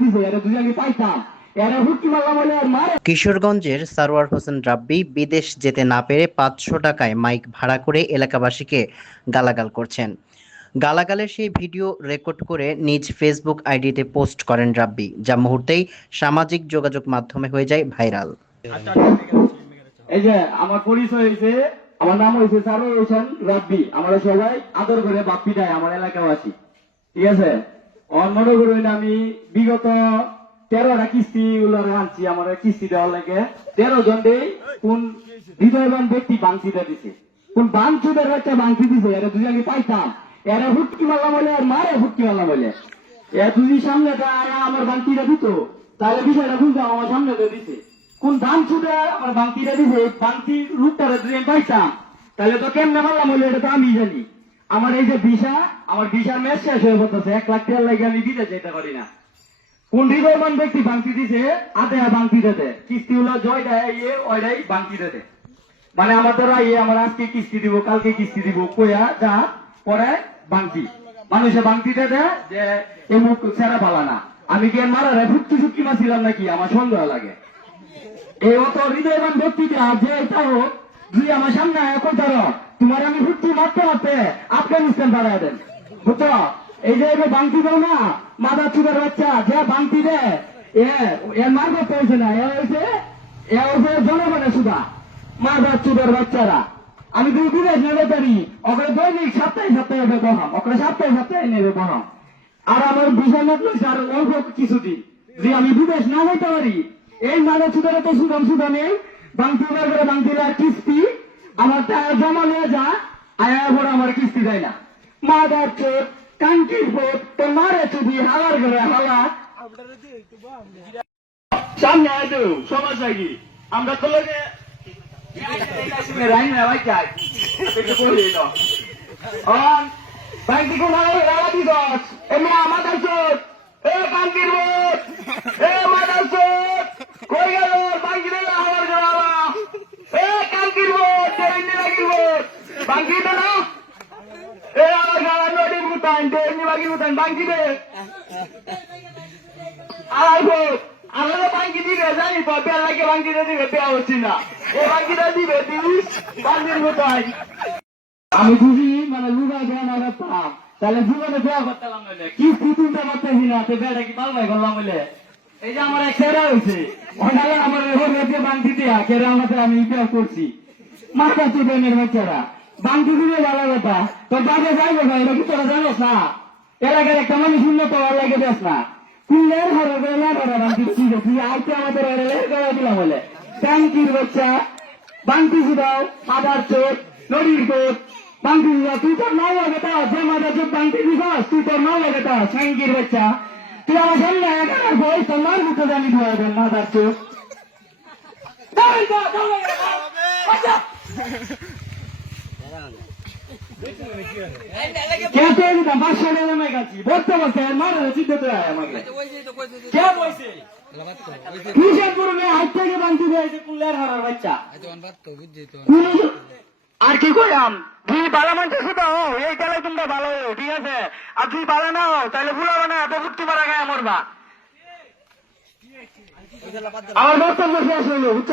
দিছে এরা দুই আগে পাইতাম। কিশোরগঞ্জের সারোয়ার হোসেন রাব্বি বিদেশ যেতে না পেরে পাঁচশো টাকায় মাইক ভাড়া করে এলাকাবাসীকে গালাগাল করছেন। গালাগালের সেই ভিডিও রেকর্ড করে নিজ ফেসবুক আইডিতে পোস্ট করেন রাব্বি যা মুহূর্তেই সামাজিক যোগাযোগ মাধ্যমে হয়ে যায় ভাইরাল। এই যে আমার পরিচয় হয়েছে আমার নাম হয়েছে সারুল হোসেন রাব্বি। আমরা সবাই আদর করে বাপ্পি দেয় আমার এলাকাবাসী। ঠিক আছে? মনে করবেন আমি বিগত তেরোটা কিস্তি গুলো আনছি, আমার কিস্তি দেওয়ার লাগে। তেরো জন দেই, কোন হৃদয়বান ব্যক্তি বাংচিটা দিছে। কোন বাংচুদের বাচ্চা বাংচি দিছে, এরা দুই আগে পাইতাম? এরা হুটকি মারলাম বলে আর মারে হুটকি মারলাম বলে। এরা দুই সামনে আমার বাংচিটা দিত, তাহলে বিষয়টা বুঝতাম আমার সামনে দিছে। কোন ধান ছুটে আমার বাংতিটা দিছে রূপটারে যদি আমি পাইতাম, তাহলে তো কেমনে মারলাম বলে, এটা তো আমি জানি। আমার এই যে ভিসা, আমার ভিসার মেস শেষ হয়ে পড়তেছে। এক লাখ টাকার লাগে আমি বিদেশ যেতে পারি না। কোন হৃদয়মান ব্যক্তি বাংতি দিছে, আদে বাংতি দেতে কিস্তি হলো জয় দেয় ইয়ে ওইটাই বাংতি দেতে মানে আমার দ্বারা ইয়ে আমার আজকে কিস্তি দিব, কালকে কিস্তি দিব, কইয়া যা, পরে বাংতি মানুষে বাংতি দেতে যে এমুক সেরা পালা না। আমি কি মারা রে ফুটকি ফুটকি মাছিলাম নাকি? আমার সন্দেহ লাগে। এই অত হৃদয়বান ব্যক্তিটা যে এটা হোক, যদি আমার সামনে এখন ধরো তোমার আমি ফুটকি মারতে মারতে আফগানিস্তান পাঠাই দেন। বুঝছ? এই যে এবার বাংতি দাও না মাদা চুদের বাচ্চা, যে বাংতি দে, এ এ মার করতে হয়েছে না এ হয়েছে এ হয়েছে জনগণের সুদা মাদা চুদের বাচ্চারা। আমি দুই বিদেশ নেবে পারি ওখানে দৈনিক সপ্তাহে সপ্তাহে নেবে বহাম ওখানে সপ্তাহে সপ্তাহে নেবে বহাম। আর আমার বিষয় মত লইছে আর অল্প কিছুদিন। যে আমি বিদেশ না হইতে পারি, এই মানে সুদের তো সুদম সুদা নেই বাংতি করে বাংতি আর কিস্তি আমার টাকা জমা নিয়ে যা, আয়া পরে আমার কিস্তি দেয় না। মা দার কাঙ্কির বোট তো মারে চুদি হালার করে হালা। সামনে সমস্যা কি আমরা তো লোকে আমাদের চোট এ কাঙ্কির বোট এ মাদার চোট কই গেল বাংতি দিলে হালার করে হালা এ কাঙ্কির বোট দেরিনি লাগির বোট বাংতি তো না। এ আমার গালা নদীর মুতান দেরিনি লাগির মুতান বাংতি দে। আর বোট আমরা বাংতি দিবে, জানি তো বেলা লাগে বাংতি দিবে, বেয়া হচ্ছি না। এ বাংতিটা দিবে, দিস বাংতির আমি বুঝি মানে লুগা দেওয়া না তাহলে জীবনে দেওয়া করতাম বলে কি ফুটুনটা করতেছি না, তো বেড়া কি পাল করলাম বলে এই যে আমার এক হয়েছে ওনারা আমার এবার রেপে বাংতি দেয়া, কেরা আমাদের আমি ইতিহাস করছি মাথা চুদেনের বাচ্চারা বাংতি দিলে ভালো কথা তোর বাবা যাইবো না, এটা কি তোরা জানোস না? এলাকার একটা মানুষ উন্নত হওয়ার লাগে দেশ না। কুলের ঘরে বেলা ঘরে বাংতি ছিল তুই আইতে আমাদের রেলের গড়া দিলাম বলে। ট্যাঙ্কির বাচ্চা বাংতি শুধাও সাদার চোট নদীর চোট বাংতি শুধা তুই তোর নাও লাগে তা, যে মাদার চোট বাংতি দিছাস তুই তোর নাও লাগে তা, ট্যাঙ্কির বাচ্চা। তুই আমার সামনে একার বই তোর মার মুখে জানি ধোয়া দেন মাদার চোট টাকা নাই কাছি বলতে বলতে চিন্তা আমাকে। কে বলছে? পুরো আর কি কইলাম তুই বালা মানতে শুধু এই গেলে তোমরা ভালো হও, ঠিক আছে? আর তুই বালা না হও তাহলে ভুলাবে না তো বুদ্ধি মারা গায়ে মরবা। আমার বক্তব্য শেষ হইল বুঝছ?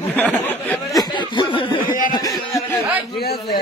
ঠিক আছে।